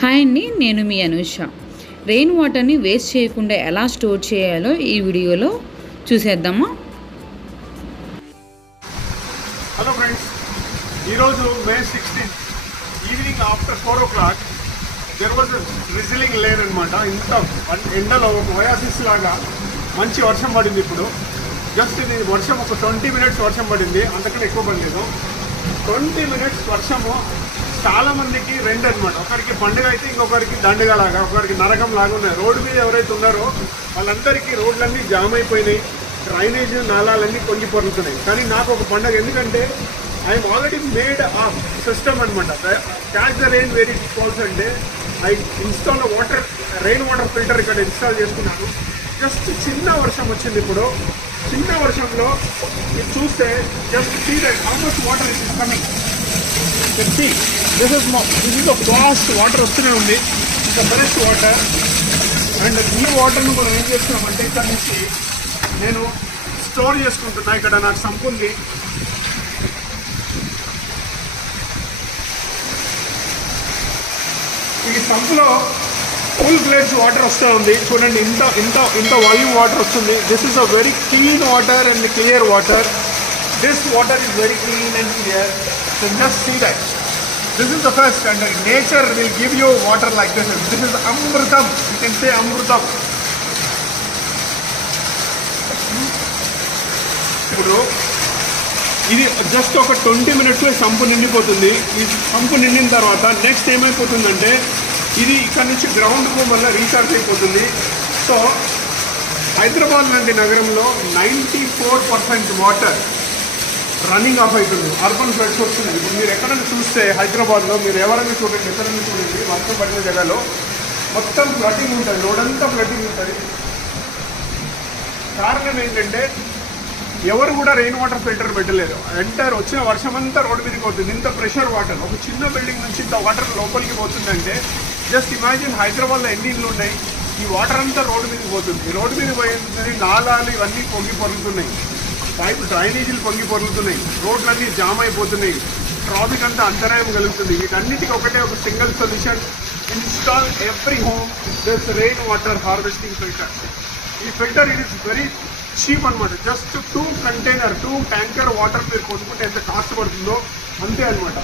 Hi అండి, నేను మీ Anusha. Rain వాటర్ని వేస్ట్ చేయకుండా ఎలా స్టోర్ చేయాలో ఈ వీడియోలో చూసేద్దామా. హలో ఫ్రెండ్స్, ఈరోజు మే 16 evening after 4 o'clock there was drizzling lane అనమాట. ఇంత ఎండలో ఒక ఒయాసిస్ లాగా మంచి వర్షం పడింది. ఇప్పుడు జస్ట్ ఇది వర్షం ఒక 20 minutes వర్షం పడింది, అంతకన్నా ఎక్కువ పడలేదు. 20 minutes వర్షము చాలా మందికి రెండు అనమాట. ఒకరికి పండుగ అయితే ఇంకొకరికి దండగా లాగా, ఒకరికి నరకం లాగా ఉన్నాయి. రోడ్డు మీద ఎవరైతే ఉన్నారో వాళ్ళందరికీ రోడ్లన్నీ జామ్ అయిపోయినాయి, డ్రైనేజ్ నాళాలన్నీ కొంగి పొరులుతున్నాయి. కానీ నాకు ఒక పండుగ, ఎందుకంటే I'm already made a system అనమాట. Catch the rain where it falls అంటే I install rain water filter ఇక్కడ ఇన్స్టాల్ చేసుకున్నాను. జస్ట్ చిన్న వర్షం వచ్చింది. ఇప్పుడు చిన్న వర్షంలో మీరు చూస్తే just see that how much water is coming. This is fast water వస్తూనే ఉంది, ఇంకా ఫ్రెష్ వాటర్. అండ్ ఈ వాటర్ను మనం ఏం చేస్తున్నామంటే ఇక్కడ నుంచి నేను స్టోర్ చేసుకుంటున్నా. ఇక్కడ నాకు సంపు ఉంది. ఈ సంపులో ఫుల్ ఫ్లెడ్జ్ వాటర్ వస్తూ ఉంది. చూడండి, ఇంత ఇంత ఇంత వాల్యూమ్ వాటర్ వస్తుంది. This is a very clean water and clear water. This water is very clean and clear. So just see that this is the first, and nature will give you water like this. This is amritam. You can say amritam. ఇప్పుడు ఇది just ఒక 20 minutes sump నిండిపోతుంది. ఈ sump నిండిన తర్వాత next ఏమైపోతుందంటే ఇది ఇక్కడ నుంచి గ్రౌండ్కు మళ్ళీ రీఛార్జ్ అయిపోతుంది. సో హైదరాబాద్ లాంటి నగరంలో 94% వాటర్ రన్నింగ్ ఆఫ్ అవుతుంది. అర్బన్ ఫ్లడ్స్ వస్తుంది. ఇప్పుడు మీరు ఎక్కడైనా చూస్తే హైదరాబాద్లో మీరు ఎవరైనా చూడండి, ఎక్కడైనా చూడండి, వర్షం పడిన జగలో మొత్తం ఫ్లడ్డింగ్ ఉంటుంది, రోడ్ అంతా ఫ్లడ్డింగ్ ఉంటుంది. కారణం ఏంటంటే ఎవరు కూడా రెయిన్ వాటర్ ఫిల్టర్ పెట్టలేదు. ఎంటర్ వచ్చిన వర్షం అంతా రోడ్డు మీదకి పోతుంది. ఇంత ప్రెషర్ వాటర్ ఒక చిన్న బిల్డింగ్ నుంచి ఇంత వాటర్ లోపలికి పోతుందంటే జస్ట్ ఇమాజిన్ హైదరాబాద్లో ఎన్ని ఇళ్ళు ఉన్నాయి. ఈ వాటర్ అంతా రోడ్డు మీదకి పోతుంది. రోడ్డు మీద పోయింది, నాలాలు ఇవన్నీ పొంగి పొరుగుతున్నాయి, పైపు డ్రైనేజీలు పొంగి పొరుగుతున్నాయి, రోడ్లన్నీ జామ్ అయిపోతున్నాయి, ట్రాఫిక్ అంతా అంతరాయం కలుగుతుంది. వీటన్నిటికీ ఒకటే ఒక single solution, install every home this rain water harvesting filter. ఈ filter it is very cheap అనమాట. జస్ట్ 2 ట్యాంకర్ వాటర్ మీరు కొనుక్కుంటే ఎంత కాస్ట్ పడుతుందో అంతే అనమాట.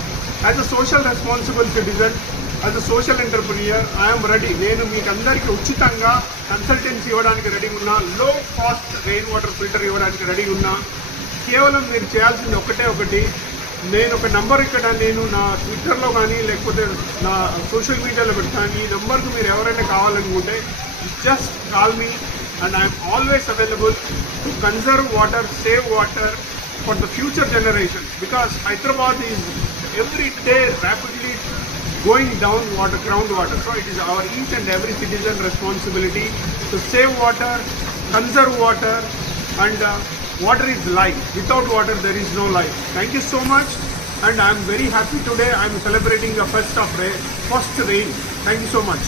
As a social responsible citizen, as a social entrepreneur, I'm ready. నేను మీకు అందరికీ ఉచితంగా కన్సల్టెన్సీ ఇవ్వడానికి రెడీ ఉన్నా, low cost rain water filter ఇవ్వడానికి రెడీ ఉన్నా. కేవలం మీరు చేయాల్సింది ఒకటి, నేను ఒక నంబర్ ఇక్కడ నేను నా ట్విట్టర్లో కానీ లేకపోతే నా సోషల్ మీడియాలో పెడతాను. ఈ నెంబర్కి మీరు ఎవరైనా కావాలనుకుంటే just call me. And I am always available to conserve water, save water for the future generations, because Hyderabad is every day rapidly going down water, groundwater. So it is our each and every citizen responsibility to save water, conserve water, and water is life. Without water there is no life. Thank you so much, and I am very happy today. I am celebrating the first rain. Thank you so much.